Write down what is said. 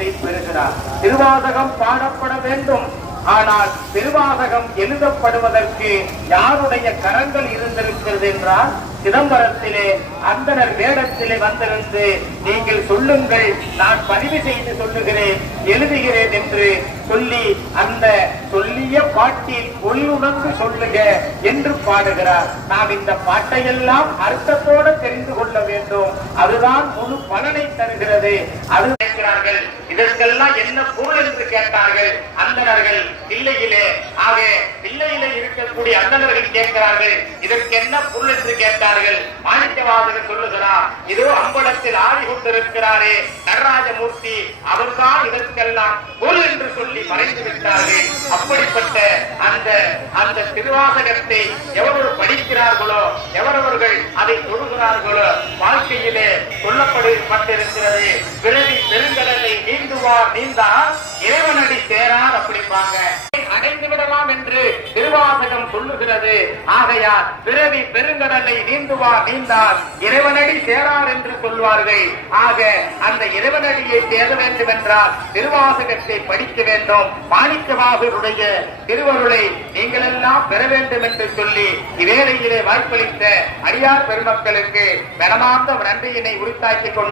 திருவாசகத்தை பெறுகிறார். திருவாசகம் பாடப்பட வேண்டும். ஆனால் திருவாசகம் எழுதப்படுவதற்கு யாருடைய கரங்கள் இருந்திருக்கிறது என்றால் சிதம்பரத்திலே அந்தனர் வேடத்திலே வந்திருந்து நீங்கள் சொல்லுங்கள், நான் பதிவு செய்து சொல்லுகிறேன், எழுதுகிறேன் என்று சொல்லி அந்த சொல்லிய பாட்டில் ஒளியுணர்ந்து சொல்லுக என்று பாடுகிறார். நாம் இந்த பாட்டையெல்லாம் அர்த்தத்தோடு தெரிந்து கொள்ள வேண்டும். அதுதான் முழு பலனை தருகிறது. அது கேட்கிறார்கள், இதற்கெல்லாம் என்ன பொருள் என்று கேட்டார்கள் அந்தணர்கள் பிள்ளையிலே. ஆக பிள்ளையிலே இருக்கக்கூடிய அந்தணர்கள் கேட்கிறார்கள், இதற்கு என்ன பொருள் என்று கேட்டார்கள். மாணிக்கவாசகர் சொல்லுகிறார், இதோ அம்பலத்தில் ஆடி கொண்டிருக்கிறாரே நடராஜமூர்த்தி, அவர்தான் இதற்கெல்லாம் பொருள் என்று சொல்லி மறைந்து விட்டார்கள். அப்படிப்பட்ட அந்த திருவாசகத்தை எவரொரு படிக்கிறார்களோ, எவரவர்கள் அதை தொழுகிறார்களோ, வாழ்க்கையிலே சொல்லப்பட்டிருக்கிறது, பிறவி பெருங்கடலை நீந்துவார் நீந்தார் இறைவனடி சேரார் அப்படிப்பாங்க, அடைந்து விடலாம் என்று திருவாசகம் சொல்லுகிறது. ஆகையால் பிறவி பெருங்கடலை நீந்துவார் நீந்தார் இறைவனடி சேரார் என்று சொல்வார்கள். ஆக அந்த இறைவனடியை சேர வேண்டும் என்றால் திருவாசகத்தை படிக்க வேண்டும். மாணிக்கவாசகருடைய திருவருளை நீங்கள் எல்லாம் பெற வேண்டும் என்று சொல்லி இவ்வேளையிலே வாய்ப்பளித்த அடியார் பெருமக்களுக்கு மனமார்ந்த நன்றியினை உரித்தாக்கிக் கொண்டு